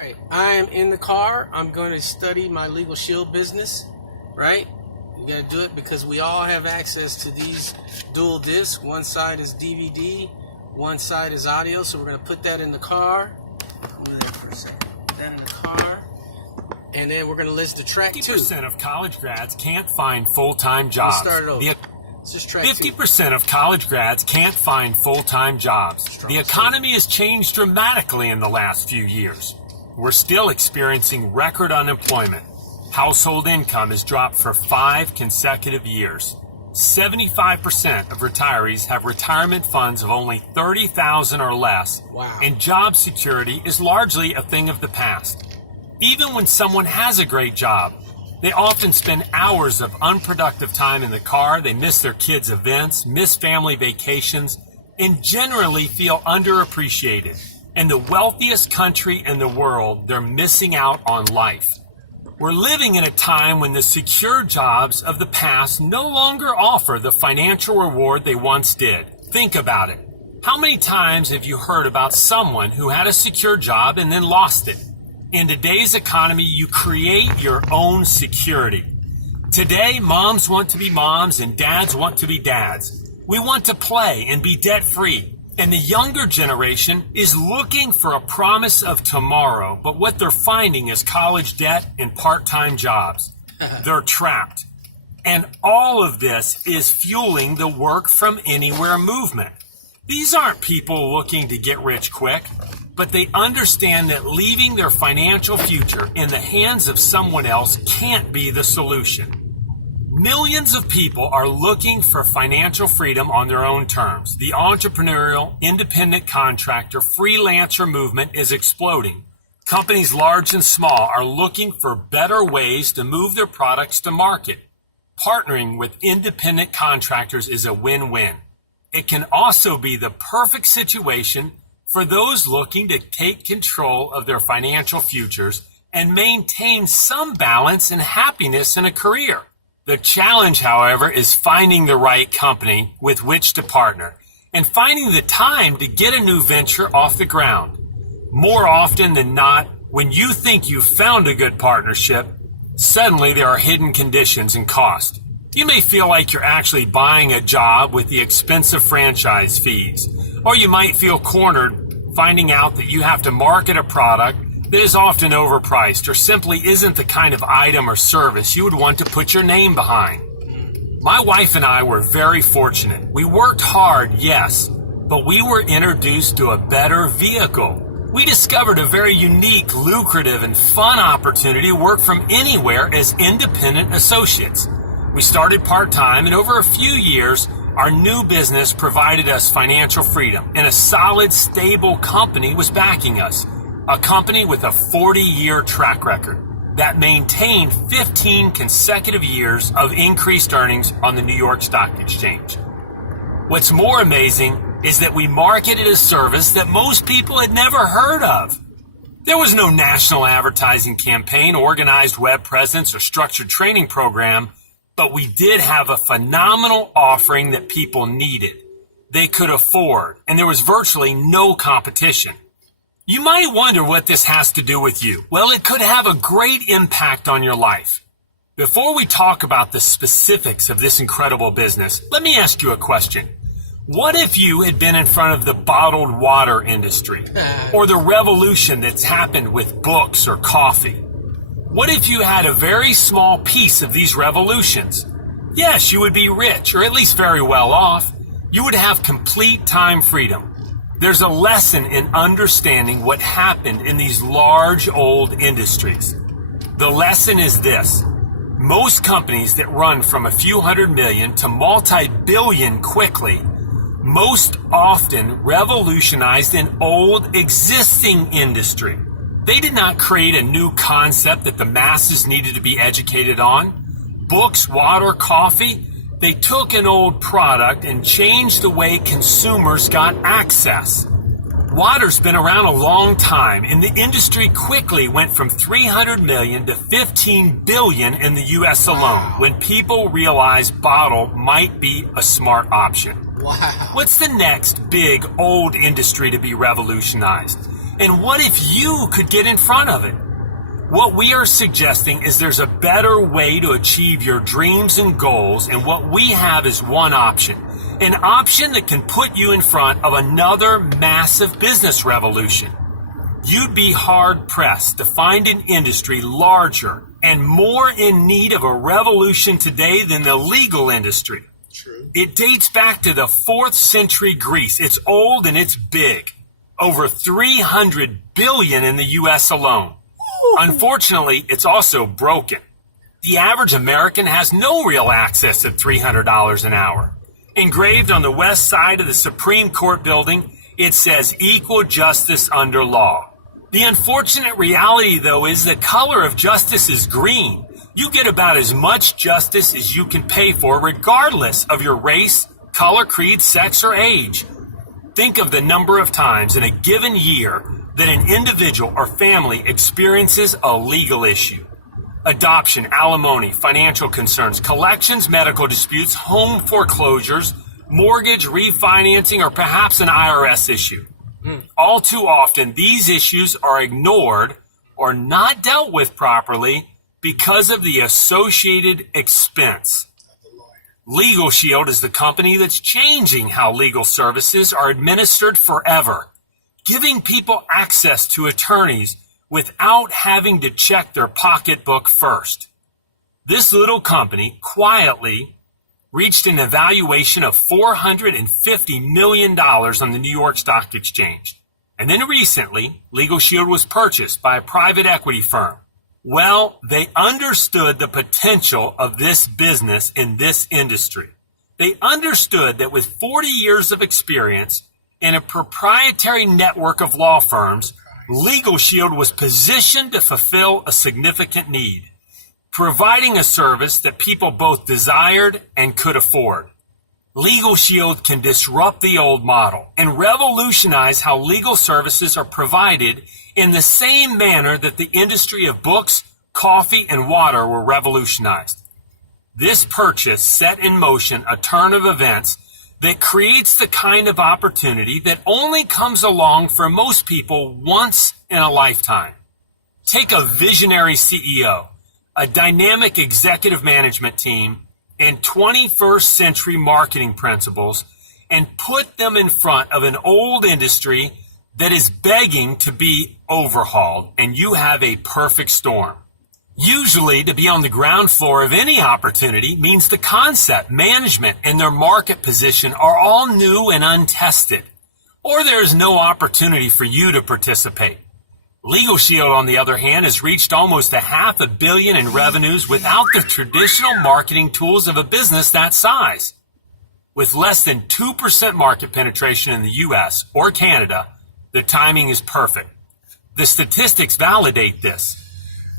Right. I am in the car. I'm going to study my Legal Shield business, right? You got to do it because we all have access to these dual discs. One side is DVD, one side is audio. So we're going to put that in the car. Move that for a second. Put that in the car. And then we're going to listen to track 2. 50% of college grads can't find full-time jobs. Let's start it over. This is track 50% of college grads can't find full-time jobs. The economy has changed dramatically in the last few years. We're still experiencing record unemployment. Household income has dropped for 5 consecutive years. 75% of retirees have retirement funds of only $30,000 or less. Wow. And job security is largely a thing of the past. Even when someone has a great job, they often spend hours of unproductive time in the car. They miss their kids' events, miss family vacations, and generally feel underappreciated. In the wealthiest country in the world, they're missing out on life. We're living in a time when the secure jobs of the past no longer offer the financial reward they once did. Think about it. How many times have you heard about someone who had a secure job and then lost it? In today's economy, you create your own security. Today, moms want to be moms and dads want to be dads. We want to play and be debt-free. And the younger generation is looking for a promise of tomorrow, but what they're finding is college debt and part-time jobs. They're trapped. And all of this is fueling the work from anywhere movement. These aren't people looking to get rich quick, but they understand that leaving their financial future in the hands of someone else can't be the solution. Millions of people are looking for financial freedom on their own terms. The entrepreneurial, independent contractor, freelancer movement is exploding. Companies large and small are looking for better ways to move their products to market. Partnering with independent contractors is a win-win. It can also be the perfect situation for those looking to take control of their financial futures and maintain some balance and happiness in a career. The challenge, however, is finding the right company with which to partner and finding the time to get a new venture off the ground. More often than not, when you think you've found a good partnership, suddenly there are hidden conditions and cost. You may feel like you're actually buying a job with the expensive franchise fees, or you might feel cornered finding out that you have to market a product that is often overpriced or simply isn't the kind of item or service you would want to put your name behind. My wife and I were very fortunate. We worked hard, yes, but we were introduced to a better vehicle. We discovered a very unique, lucrative, and fun opportunity to work from anywhere as independent associates. We started part-time, and over a few years, our new business provided us financial freedom, and a solid, stable company was backing us. A company with a 40-year track record that maintained 15 consecutive years of increased earnings on the New York Stock Exchange. What's more amazing is that we marketed a service that most people had never heard of. There was no national advertising campaign, organized web presence, or structured training program, but we did have a phenomenal offering that people needed, they could afford, and there was virtually no competition. You might wonder what this has to do with you. Well, it could have a great impact on your life. Before we talk about the specifics of this incredible business, let me ask you a question. What if you had been in front of the bottled water industry or the revolution that's happened with books or coffee? What if you had a very small piece of these revolutions? Yes, you would be rich, or at least very well off. You would have complete time freedom. There's a lesson in understanding what happened in these large old industries. The lesson is this. Most companies that run from a few hundred million to multi-billion quickly, most often revolutionized an old existing industry. They did not create a new concept that the masses needed to be educated on. Books, water, coffee. They took an old product and changed the way consumers got access. Water's been around a long time, and the industry quickly went from 300 million to 15 billion in the U.S. alone when people realized bottle might be a smart option. Wow. What's the next big old industry to be revolutionized? And what if you could get in front of it? What we are suggesting is there's a better way to achieve your dreams and goals, and what we have is one option. An option that can put you in front of another massive business revolution. You'd be hard-pressed to find an industry larger and more in need of a revolution today than the legal industry. True. It dates back to the 4th century Greece. It's old and it's big. Over 300 billion in the U.S. alone. Unfortunately, it's also broken. The average American has no real access at $300 an hour. Engraved on the west side of the Supreme Court building, it says equal justice under law. The unfortunate reality, though, is the color of justice is green. You get about as much justice as you can pay for, regardless of your race, color, creed, sex, or age. Think of the number of times in a given year that an individual or family experiences a legal issue. Adoption, alimony, financial concerns, collections, medical disputes, home foreclosures, mortgage, refinancing, or perhaps an IRS issue. All too often, these issues are ignored or not dealt with properly because of the associated expense. Legal Shield is the company that's changing how legal services are administered forever, giving people access to attorneys without having to check their pocketbook first. This little company quietly reached an evaluation of $450 million on the New York Stock Exchange. And then recently, Legal Shield was purchased by a private equity firm. Well, they understood the potential of this business in this industry. They understood that with 40 years of experience and a proprietary network of law firms, Legal Shield was positioned to fulfill a significant need, providing a service that people both desired and could afford. Legal Shield can disrupt the old model and revolutionize how legal services are provided in the same manner that the industry of books, coffee, and water were revolutionized. This purchase set in motion a turn of events that creates the kind of opportunity that only comes along for most people once in a lifetime. Take a visionary CEO, a dynamic executive management team, and 21st century marketing principles, and put them in front of an old industry that is begging to be overhauled, and you have a perfect storm. Usually, to be on the ground floor of any opportunity means the concept, management, and their market position are all new and untested, or there is no opportunity for you to participate. Legal Shield, on the other hand, has reached almost $500 million in revenues without the traditional marketing tools of a business that size. With less than 2% market penetration in the U.S. or Canada, the timing is perfect. The statistics validate this.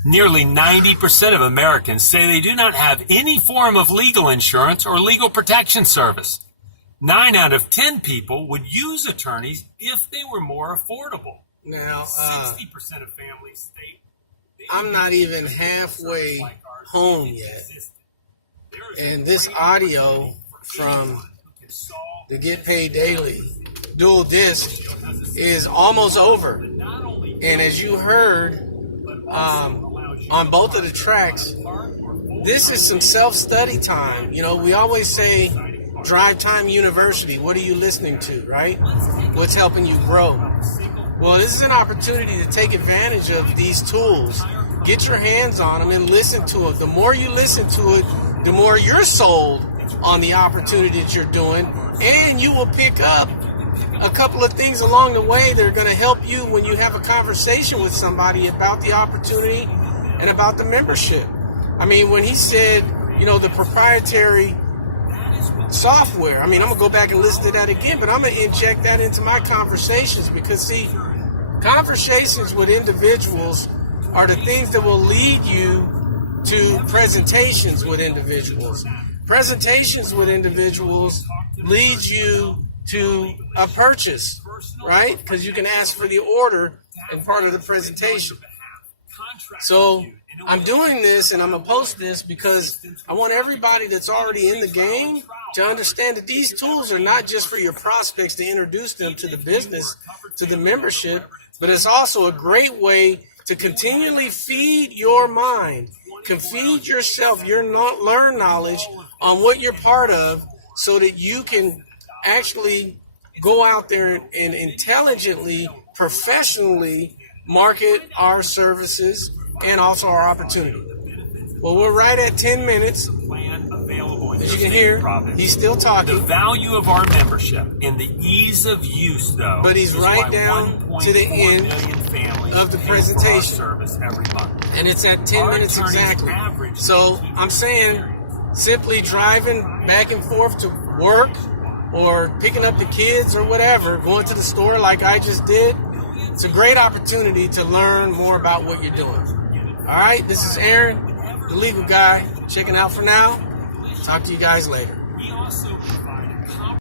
Nearly 90% of Americans say they do not have any form of legal insurance or legal protection service. 9 out of 10 people would use attorneys if they were more affordable. Now, 60% of families state I'm not even halfway home yet. And this audio from the Get Paid Daily dual disc is almost over. And as you heard on both of the tracks, this is some self-study time. You know, we always say Drive Time University. What are you listening to, right? What's helping you grow? Well, this is an opportunity to take advantage of these tools. Get your hands on them and listen to it. The more you listen to it, the more you're sold on the opportunity that you're doing, and you will pick up a couple of things along the way that are going to help you when you have a conversation with somebody about the opportunity and about the membership. I mean, when he said, you know, the proprietary software, I mean, I'm going to go back and listen to that again, but I'm going to inject that into my conversations because, see, conversations with individuals are the things that will lead you to presentations with individuals. Presentations with individuals leads you to a purchase, right? Because you can ask for the order and part of the presentation. So I'm doing this and I'm going to post this because I want everybody that's already in the game to understand that these tools are not just for your prospects to introduce them to the business, to the membership. but it's also a great way to continually feed your mind, can feed yourself your learn knowledge on what you're part of, so that you can actually go out there and intelligently, professionally market our services and also our opportunity. Well, we're right at 10 minutes. As you can hear, he's still talking. The value of our membership and the ease of use, though, but he's right down to the end of the presentation. Service every month. And it's at 10 minutes exactly. So I'm saying simply driving back and forth to work or picking up the kids or whatever, going to the store like I just did, it's a great opportunity to learn more about what you're doing. All right, this is Aaron, the legal guy, checking out for now. Talk to you guys later.